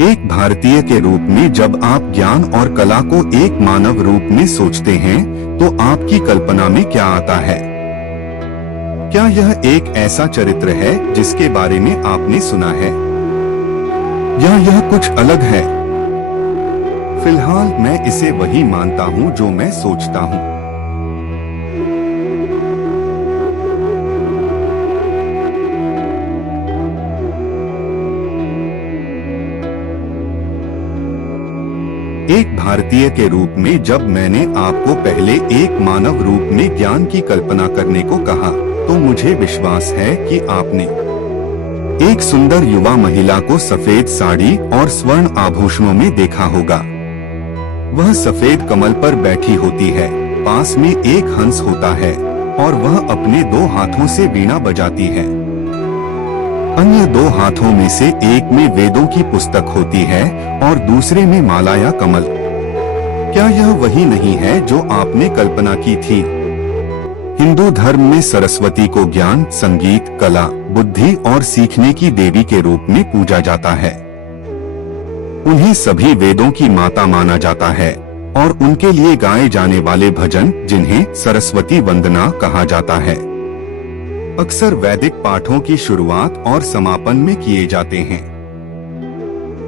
एक भारतीय के रूप में जब आप ज्ञान और कला को एक मानव रूप में सोचते हैं तो आपकी कल्पना में क्या आता है? क्या यह एक ऐसा चरित्र है जिसके बारे में आपने सुना है, या यह कुछ अलग है? फिलहाल मैं इसे वही मानता हूँ जो मैं सोचता हूँ। एक भारतीय के रूप में जब मैंने आपको पहले एक मानव रूप में ज्ञान की कल्पना करने को कहा तो मुझे विश्वास है कि आपने एक सुंदर युवा महिला को सफेद साड़ी और स्वर्ण आभूषणों में देखा होगा। वह सफेद कमल पर बैठी होती है, पास में एक हंस होता है और वह अपने 2 हाथों से वीणा बजाती है। अन्य 2 हाथों में से एक में वेदों की पुस्तक होती है और दूसरे में माला या कमल। क्या यह वही नहीं है जो आपने कल्पना की थी? हिंदू धर्म में सरस्वती को ज्ञान, संगीत, कला, बुद्धि और सीखने की देवी के रूप में पूजा जाता है। उन्हें सभी वेदों की माता माना जाता है और उनके लिए गाए जाने वाले भजन, जिन्हें सरस्वती वंदना कहा जाता है, अक्सर वैदिक पाठों की शुरुआत और समापन में किए जाते हैं।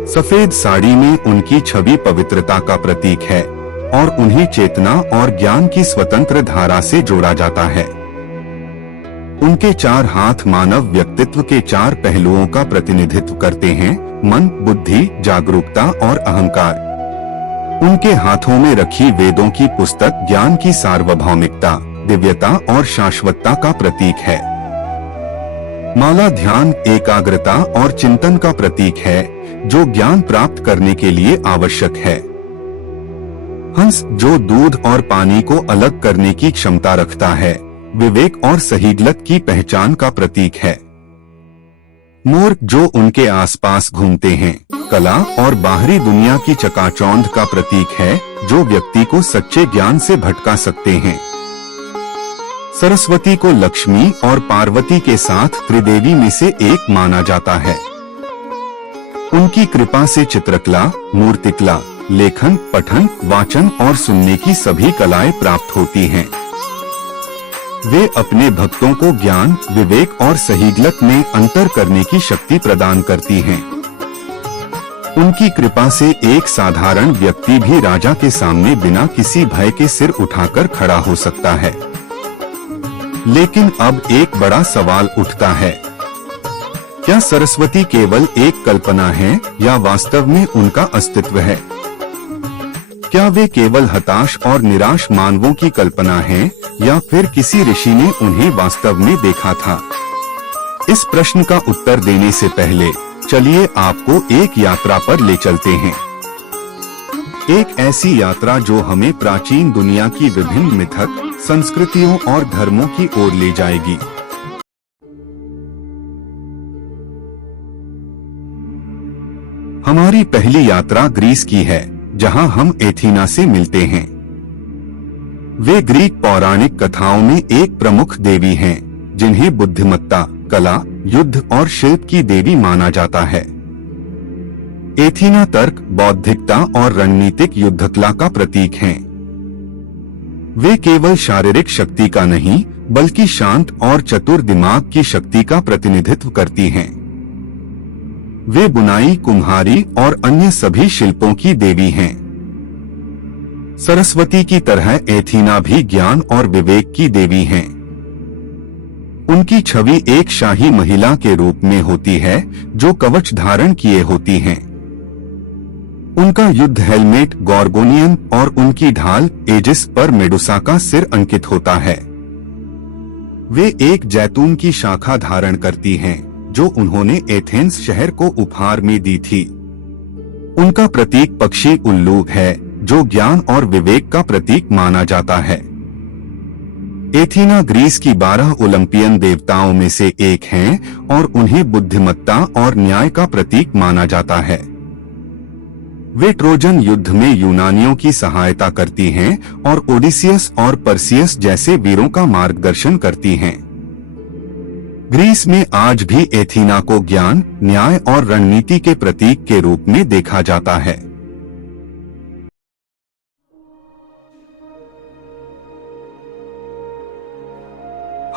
सफेद साड़ी में उनकी छवि पवित्रता का प्रतीक है और उन्हें चेतना और ज्ञान की स्वतंत्र धारा से जोड़ा जाता है। उनके 4 हाथ मानव व्यक्तित्व के 4 पहलुओं का प्रतिनिधित्व करते हैं: मन, बुद्धि, जागरूकता और अहंकार। उनके हाथों में रखी वेदों की पुस्तक ज्ञान की सार्वभौमिकता, दिव्यता और शाश्वतता का प्रतीक है। माला ध्यान, एकाग्रता और चिंतन का प्रतीक है, जो ज्ञान प्राप्त करने के लिए आवश्यक है। हंस, जो दूध और पानी को अलग करने की क्षमता रखता है, विवेक और सहीगलत की पहचान का प्रतीक है। मोर, जो उनके आसपास घूमते हैं, कला और बाहरी दुनिया की चकाचौंध का प्रतीक है, जो व्यक्ति को सच्चे ज्ञान से भटका सकते हैं। सरस्वती को लक्ष्मी और पार्वती के साथ त्रिदेवी में से एक माना जाता है। उनकी कृपा से चित्रकला, मूर्तिकला, लेखन, पठन, वाचन और सुनने की सभी कलाएं प्राप्त होती हैं। वे अपने भक्तों को ज्ञान, विवेक और सहीगलत में अंतर करने की शक्ति प्रदान करती हैं। उनकी कृपा से एक साधारण व्यक्ति भी राजा के सामने बिना किसी भय के सिर उठाकर खड़ा हो सकता है। लेकिन अब एक बड़ा सवाल उठता है, क्या सरस्वती केवल एक कल्पना है या वास्तव में उनका अस्तित्व है? क्या वे केवल हताश और निराश मानवों की कल्पना हैं, या फिर किसी ऋषि ने उन्हें वास्तव में देखा था? इस प्रश्न का उत्तर देने से पहले चलिए आपको एक यात्रा पर ले चलते हैं। एक ऐसी यात्रा जो हमें प्राचीन दुनिया की विभिन्न मिथक, संस्कृतियों और धर्मों की ओर ले जाएगी। हमारी पहली यात्रा ग्रीस की है, जहां हम एथीना से मिलते हैं। वे ग्रीक पौराणिक कथाओं में एक प्रमुख देवी हैं, जिन्हें बुद्धिमत्ता, कला, युद्ध और शिल्प की देवी माना जाता है। एथीना तर्क, बौद्धिकता और रणनीतिक युद्धकला का प्रतीक हैं। वे केवल शारीरिक शक्ति का नहीं, बल्कि शांत और चतुर दिमाग की शक्ति का प्रतिनिधित्व करती हैं। वे बुनाई, कुम्हारी और अन्य सभी शिल्पों की देवी हैं। सरस्वती की तरह एथीना भी ज्ञान और विवेक की देवी हैं। उनकी छवि एक शाही महिला के रूप में होती है, जो कवच धारण किए होती हैं। उनका युद्ध हेलमेट गॉर्गोनियन और उनकी ढाल एजिस पर मेडुसा का सिर अंकित होता है। वे एक जैतून की शाखा धारण करती हैं, जो उन्होंने एथेंस शहर को उपहार में दी थी। उनका प्रतीक पक्षी उल्लू है, जो ज्ञान और विवेक का प्रतीक माना जाता है। एथीना ग्रीस की 12 ओलंपियन देवताओं में से एक हैं और उन्हें बुद्धिमत्ता और न्याय का प्रतीक माना जाता है। वे ट्रोजन युद्ध में यूनानियों की सहायता करती हैं और ओडिसियस और पर्सियस जैसे वीरों का मार्गदर्शन करती हैं। ग्रीस में आज भी एथीना को ज्ञान, न्याय और रणनीति के प्रतीक के रूप में देखा जाता है।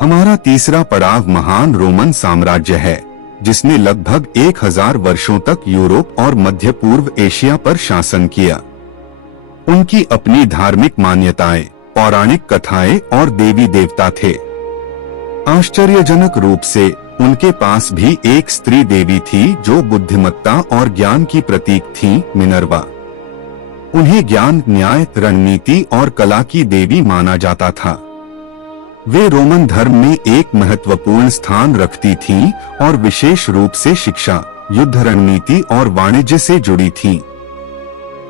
हमारा तीसरा पड़ाव महान रोमन साम्राज्य है, जिसने लगभग 1000 वर्षों तक यूरोप और मध्य पूर्व एशिया पर शासन किया। उनकी अपनी धार्मिक मान्यताएं, पौराणिक कथाएं और देवी देवता थे। आश्चर्यजनक रूप से उनके पास भी एक स्त्री देवी थी जो बुद्धिमत्ता और ज्ञान की प्रतीक थी, मिनर्वा। उन्हें ज्ञान, न्याय, रणनीति और कला की देवी माना जाता था। वे रोमन धर्म में एक महत्वपूर्ण स्थान रखती थीं और विशेष रूप से शिक्षा, युद्ध रणनीति और वाणिज्य से जुड़ी थीं।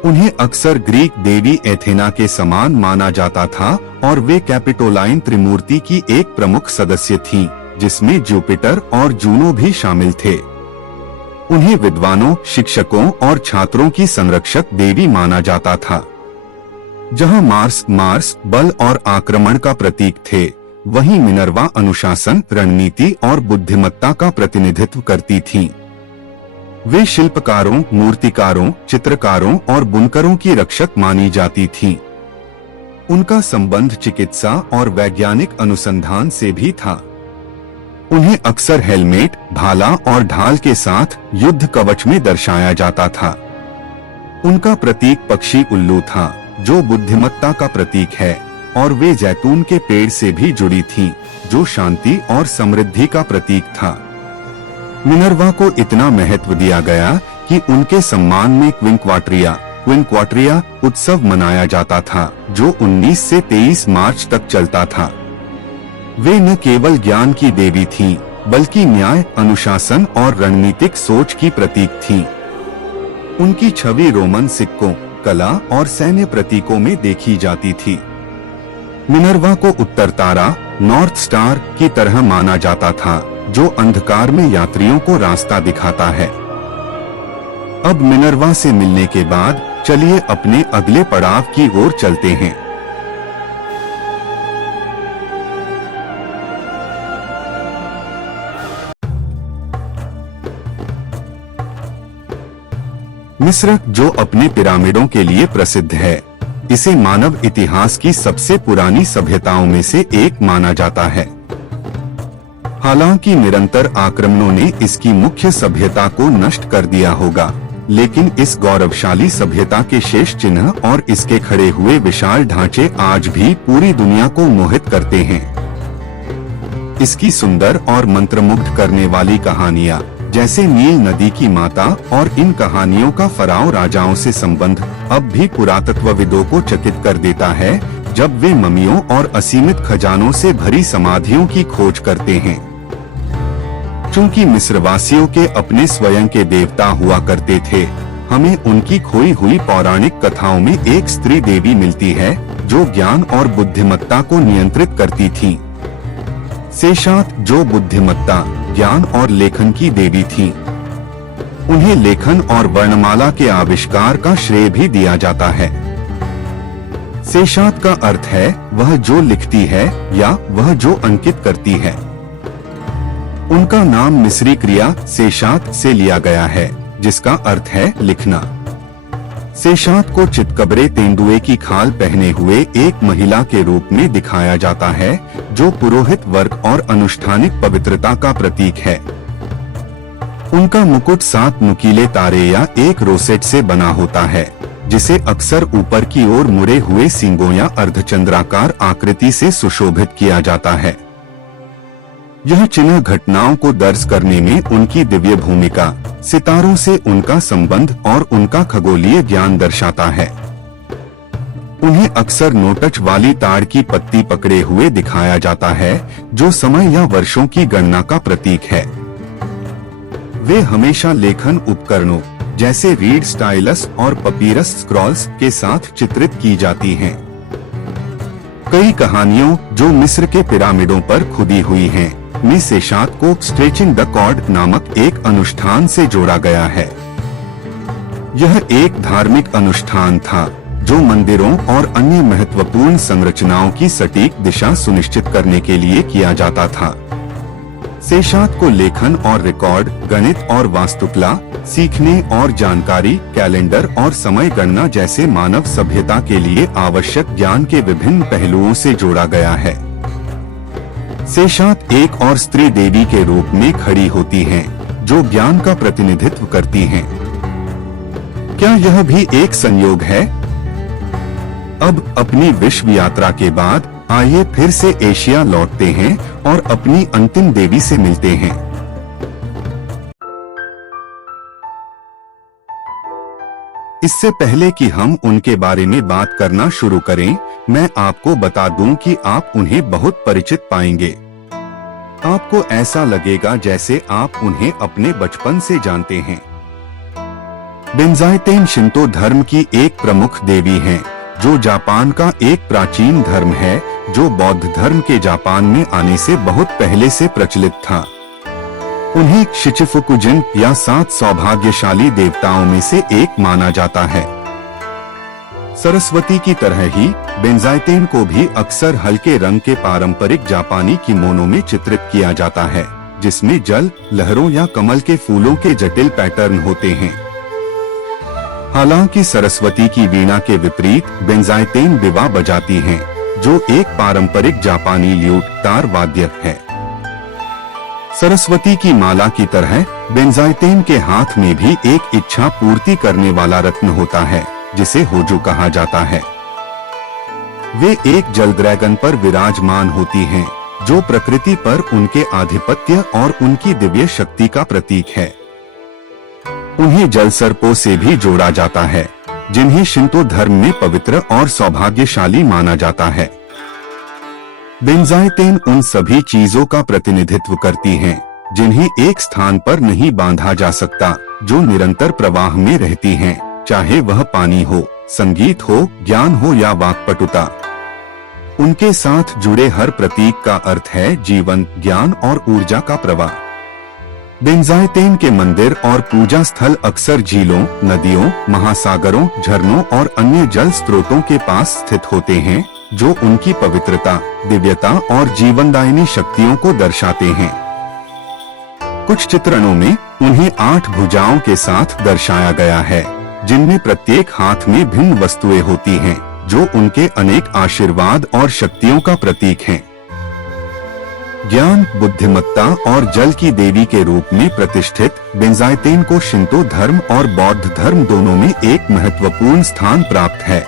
उन्हें अक्सर ग्रीक देवी एथेना के समान माना जाता था और वे कैपिटोलाइन त्रिमूर्ति की एक प्रमुख सदस्य थीं, जिसमें जुपिटर और जूनो भी शामिल थे। उन्हें विद्वानों, शिक्षकों और छात्रों की संरक्षक देवी माना जाता था। जहां मार्स बल और आक्रमण का प्रतीक थे, वहीं मिनर्वा अनुशासन, रणनीति और बुद्धिमत्ता का प्रतिनिधित्व करती थीं। वे शिल्पकारों, मूर्तिकारों, चित्रकारों और बुनकरों की रक्षक मानी जाती थीं। उनका संबंध चिकित्सा और वैज्ञानिक अनुसंधान से भी था। उन्हें अक्सर हेलमेट, भाला और ढाल के साथ युद्ध कवच में दर्शाया जाता था। उनका प्रतीक पक्षी उल्लू था, जो बुद्धिमत्ता का प्रतीक है, और वे जैतून के पेड़ से भी जुड़ी थीं, जो शांति और समृद्धि का प्रतीक था। मिनर्वा को इतना महत्व दिया गया कि उनके सम्मान में क्विंक्वाट्रिया उत्सव मनाया जाता था, जो 19 से 23 मार्च तक चलता था। वे न केवल ज्ञान की देवी थीं, बल्कि न्याय, अनुशासन और रणनीतिक सोच की प्रतीक थीं। उनकी छवि रोमन सिक्कों, कला और सैन्य प्रतीकों में देखी जाती थी। मिनर्वा को उत्तर तारा, नॉर्थ स्टार की तरह माना जाता था, जो अंधकार में यात्रियों को रास्ता दिखाता है। अब मिनर्वा से मिलने के बाद चलिए अपने अगले पड़ाव की ओर चलते हैं। मिस्र, जो अपने पिरामिडों के लिए प्रसिद्ध है, इसे मानव इतिहास की सबसे पुरानी सभ्यताओं में से एक माना जाता है। हालांकि निरंतर आक्रमणों ने इसकी मुख्य सभ्यता को नष्ट कर दिया होगा, लेकिन इस गौरवशाली सभ्यता के शेष चिन्ह और इसके खड़े हुए विशाल ढांचे आज भी पूरी दुनिया को मोहित करते हैं। इसकी सुंदर और मंत्रमुग्ध करने वाली कहानियां, जैसे नील नदी की माता और इन कहानियों का फराओ राजाओं से संबंध, अब भी पुरातत्वविदों को चकित कर देता है जब वे ममियों और असीमित खजानों से भरी समाधियों की खोज करते हैं। चूंकि मिस्रवासियों के अपने स्वयं के देवता हुआ करते थे, हमें उनकी खोई हुई पौराणिक कथाओं में एक स्त्री देवी मिलती है जो ज्ञान और बुद्धिमत्ता को नियंत्रित करती थी। सेशात, जो बुद्धिमत्ता, ज्ञान और लेखन की देवी थी। उन्हें लेखन और वर्णमाला के आविष्कार का श्रेय भी दिया जाता है। सेशात का अर्थ है वह जो लिखती है या वह जो अंकित करती है। उनका नाम मिस्री क्रिया सेशात से लिया गया है, जिसका अर्थ है लिखना। सेशात को चितकबरे तेंदुए की खाल पहने हुए एक महिला के रूप में दिखाया जाता है, जो पुरोहित वर्ग और अनुष्ठानिक पवित्रता का प्रतीक है। उनका मुकुट 7 नुकीले तारे या एक रोसेट से बना होता है, जिसे अक्सर ऊपर की ओर मुड़े हुए सींगों या अर्धचंद्राकार आकृति से सुशोभित किया जाता है। यह चिन्ह घटनाओं को दर्ज करने में उनकी दिव्य भूमिका, सितारों से उनका संबंध और उनका खगोलीय ज्ञान दर्शाता है। उन्हें अक्सर नोटच वाली ताड़ की पत्ती पकड़े हुए दिखाया जाता है, जो समय या वर्षों की गणना का प्रतीक है। वे हमेशा लेखन उपकरणों जैसे रीड स्टाइलस और पपीरस स्क्रॉल्स के साथ चित्रित की जाती हैं। कई कहानियों जो मिस्र के पिरामिडों पर खुदी हुई हैं, में सेशात को स्ट्रेचिंग द कॉर्ड नामक एक अनुष्ठान से जोड़ा गया है। यह एक धार्मिक अनुष्ठान था जो मंदिरों और अन्य महत्वपूर्ण संरचनाओं की सटीक दिशा सुनिश्चित करने के लिए किया जाता था। सेशात को लेखन और रिकॉर्ड, गणित और वास्तुकला, सीखने और जानकारी, कैलेंडर और समय गणना जैसे मानव सभ्यता के लिए आवश्यक ज्ञान के विभिन्न पहलुओं से जोड़ा गया है। सेशात एक और स्त्री देवी के रूप में खड़ी होती हैं, जो ज्ञान का प्रतिनिधित्व करती हैं। क्या यह भी एक संयोग है? अब अपनी विश्व यात्रा के बाद आइए फिर से एशिया लौटते हैं और अपनी अंतिम देवी से मिलते हैं। इससे पहले कि हम उनके बारे में बात करना शुरू करें, मैं आपको बता दूं कि आप उन्हें बहुत परिचित पाएंगे। आपको ऐसा लगेगा जैसे आप उन्हें अपने बचपन से जानते हैं। बेंजाइतेन शिंतो धर्म की एक प्रमुख देवी हैं, जो जापान का एक प्राचीन धर्म है, जो बौद्ध धर्म के जापान में आने से बहुत पहले से प्रचलित था। उन्हें शिचिफुकुजिन या 7 सौभाग्यशाली देवताओं में से एक माना जाता है। सरस्वती की तरह ही बेंजाइतेन को भी अक्सर हल्के रंग के पारंपरिक जापानी किमोनो में चित्रित किया जाता है, जिसमें जल, लहरों या कमल के फूलों के जटिल पैटर्न होते हैं। हालांकि सरस्वती की वीणा के विपरीत बेंजाइतेन बिवा बजाती हैं, जो एक पारंपरिक जापानी ल्यूट तार वाद्य है। सरस्वती की माला की तरह बेंजाइतेन के हाथ में भी एक इच्छा पूर्ति करने वाला रत्न होता है, जिसे होजो कहा जाता है। वे एक जल ड्रैगन पर विराजमान होती हैं, जो प्रकृति पर उनके आधिपत्य और उनकी दिव्य शक्ति का प्रतीक है। उन्हें जल सर्पों से भी जोड़ा जाता है, जिन्हें शिंतो धर्म में पवित्र और सौभाग्यशाली माना जाता है। बेंजाइतेन उन सभी चीजों का प्रतिनिधित्व करती हैं, जिन्हें एक स्थान पर नहीं बांधा जा सकता, जो निरंतर प्रवाह में रहती हैं, चाहे वह पानी हो, संगीत हो, ज्ञान हो या वाक्पटुता। उनके साथ जुड़े हर प्रतीक का अर्थ है जीवन, ज्ञान और ऊर्जा का प्रवाह। बेंजाइतेन के मंदिर और पूजा स्थल अक्सर झीलों, नदियों, महासागरों, झरनों और अन्य जल स्रोतों के पास स्थित होते हैं, जो उनकी पवित्रता, दिव्यता और जीवनदायिनी शक्तियों को दर्शाते हैं। कुछ चित्रणों में उन्हें 8 भुजाओं के साथ दर्शाया गया है, जिनमें प्रत्येक हाथ में भिन्न वस्तुएं होती हैं, जो उनके अनेक आशीर्वाद और शक्तियों का प्रतीक हैं। ज्ञान, बुद्धिमत्ता और जल की देवी के रूप में प्रतिष्ठित बेंजाइतेन को शिंतो धर्म और बौद्ध धर्म दोनों में एक महत्वपूर्ण स्थान प्राप्त है।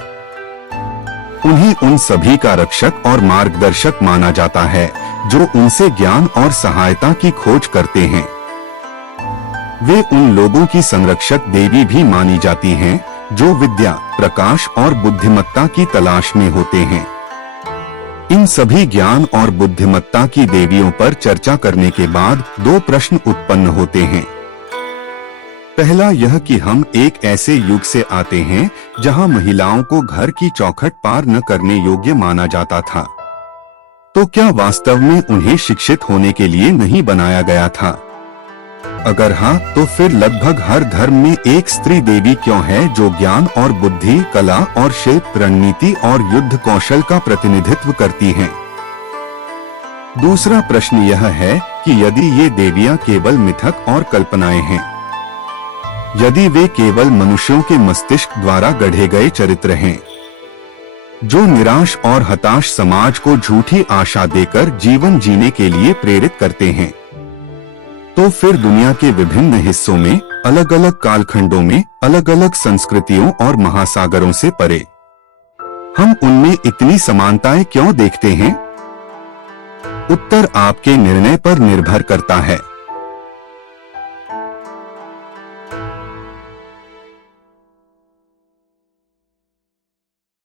उन्हें उन सभी का रक्षक और मार्गदर्शक माना जाता है, जो उनसे ज्ञान और सहायता की खोज करते हैं। वे उन लोगों की संरक्षक देवी भी मानी जाती हैं, जो विद्या, प्रकाश और बुद्धिमत्ता की तलाश में होते हैं। इन सभी ज्ञान और बुद्धिमत्ता की देवियों पर चर्चा करने के बाद 2 प्रश्न उत्पन्न होते हैं। पहला यह कि हम एक ऐसे युग से आते हैं जहां महिलाओं को घर की चौखट पार न करने योग्य माना जाता था। तो क्या वास्तव में उन्हें शिक्षित होने के लिए नहीं बनाया गया था? अगर हाँ, तो फिर लगभग हर धर्म में एक स्त्री देवी क्यों है जो ज्ञान और बुद्धि, कला और शिल्प, रणनीति और युद्ध कौशल का प्रतिनिधित्व करती हैं? दूसरा प्रश्न यह है कि यदि ये देवियां केवल मिथक और कल्पनाएं हैं, यदि वे केवल मनुष्यों के मस्तिष्क द्वारा गढ़े गए चरित्र हैं, जो निराश और हताश समाज को झूठी आशा देकर जीवन जीने के लिए प्रेरित करते हैं, तो फिर दुनिया के विभिन्न हिस्सों में, अलग अलग कालखंडों में, अलग अलग संस्कृतियों और महासागरों से परे, हम उनमें इतनी समानताएं क्यों देखते हैं? उत्तर आपके निर्णय पर निर्भर करता है।